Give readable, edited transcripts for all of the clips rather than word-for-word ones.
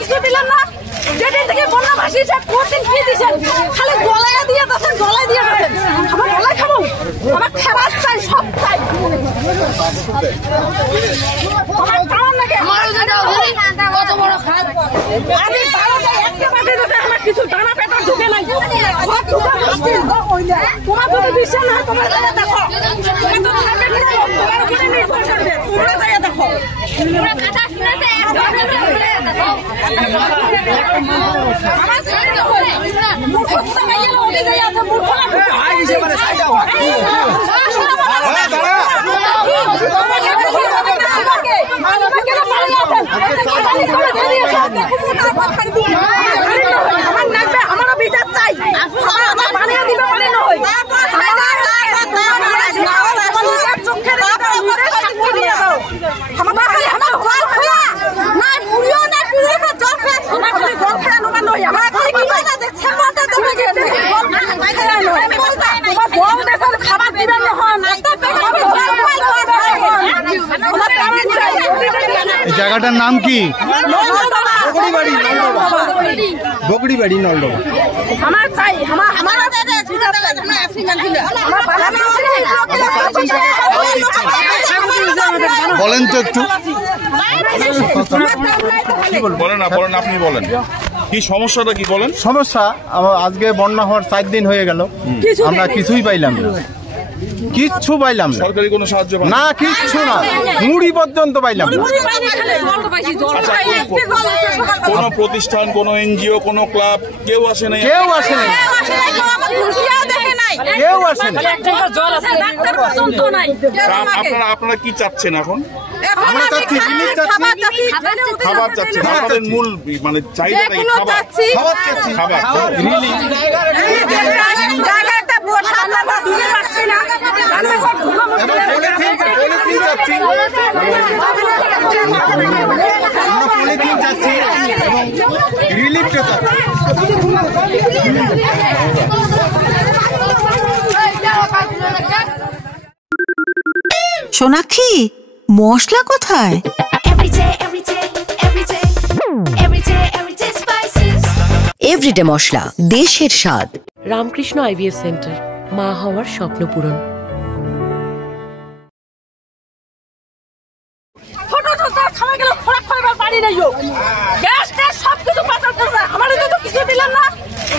কিছু দিলেন না। যেদিন থেকে বন্যা ভাসিয়েছে কোনদিন কি দিয়েছেন? খালি গলায় দিয়ে যাচ্ছেন, গলায় দিয়ে যাচ্ছেন। আমার গলায় খাবো, আমার খাবার চাই, সব চাই। আমার কারণ লাগে কত বড় খাত আজ 12টা 1টা বাজে যাচ্ছে, আমার কিছু দানা পেটা ঢুকে নাই। তোমার যদি বিশ্বাস না হয় তোমরা যাইয়া দেখো, তোমার উপরে নির্ভর করবে, তোমরা যাইয়া দেখো। আমারও বিচার চাই, আমার বানিয়ে দিবে মানে নয়। জায়গাটার নাম কি? বকড়িবাড়ি নলডোবা। আমার চাই, বলেন তো একটু। বলেন আপনি বলেন কি সমস্যাটা কি বলেন? সমস্যা আজকে বন্যা হওয়ার 4 দিন হয়ে গেল, আমরা কিছুই পাইলাম না, কিচ্ছু পাইলাম না। সরকারি কোনো সাহায্য না, কিচ্ছু না, মুড়ি পর্যন্ত পাইলাম না। কোন প্রতিষ্ঠান, কোন এনজিও, কোন ক্লাব কেউ আসে নাই? কেউ আসে নাই, কেউ আসে নাই। আপনারা কি চাচ্ছেন এখন? আমরা চাচ্ছি খাবার চাচ্ছেন, আপনাদের মূল মানে চাহিদাটা কি? খাবার চাচ্ছি, খাবার রিলিফ। সোনাক্ষী, মশলা কোথায়? এভরিডে মশলা, দেশের স্বাদ। রামকৃষ্ণ আইভিএফ সেন্টার, মা হওয়ার স্বপ্ন পূরণ।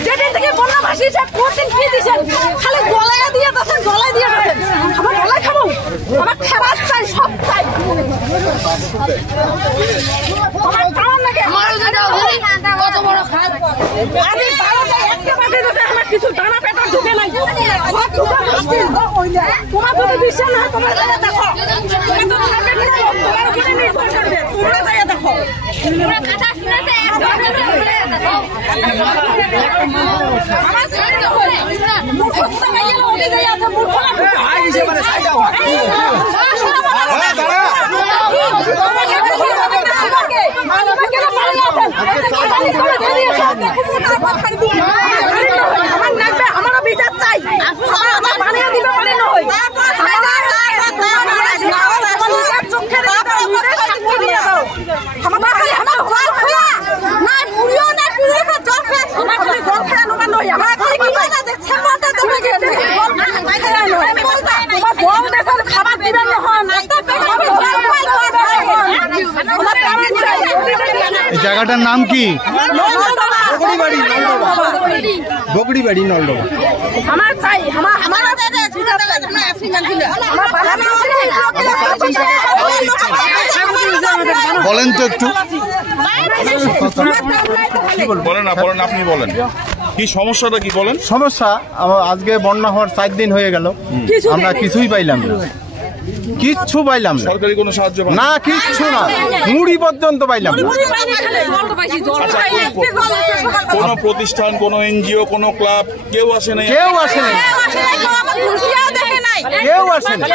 যেদিন থেকে বন্যা ভাসিয়েছে কোনদিন কি দিয়েছেন? খালি গলায় দিয়ে যাচ্ছেন, গলায় দিয়ে যাচ্ছেন। আমার গলায় খাবো, আমার খাবার চাই, সব চাই। আমার কারণ লাগে কত বড় খাত আজ 12টা 1টা বাজে যাচ্ছে, আমার কিছু দানা পেটা ঢুকে নাই। তোমার যদি বিশ্বাস না হয় তোমরা যাইয়া দেখো, তোমার উপরে নির্ভর করবে, তোমরা যাইয়া দেখো। আমারও বিচার চাই, আমার বানিয়ে দিবে মানে নয়। খাবার দিবেন জায়গাটার নাম কি? বকড়িবাড়ি নলডোবা। আমার চাই, বলেন তো একটু। বলেন আপনি বলেন কি সমস্যাটা কি বলেন? সমস্যা আজকে বন্যা হওয়ার 4 দিন হয়ে গেল, আমরা কিছুই পাইলাম না, কিচ্ছু পাইলাম না। সরকারি কোনো সাহায্য না, কিচ্ছু না, মুড়ি পর্যন্ত পাইলাম না। কোন প্রতিষ্ঠান, কোন এনজিও, কোন ক্লাব কেউ আসে নাই? কেউ আসে নাই, কেউ আসে নাই।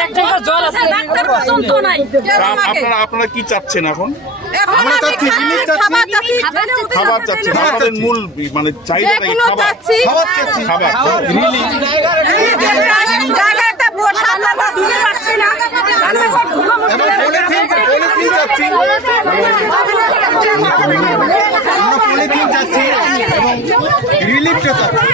আপনারা কি চাচ্ছেন এখন? আমরা চাচ্ছি খাবার চাচ্ছেন, আপনাদের মূল মানে চাহিদাটা কি? খাবার চাচ্ছি, খাবার রিলিফ। চাচ্ছি পলিথিন চাচ্ছি এবং রিলিফটা চাচ্ছি।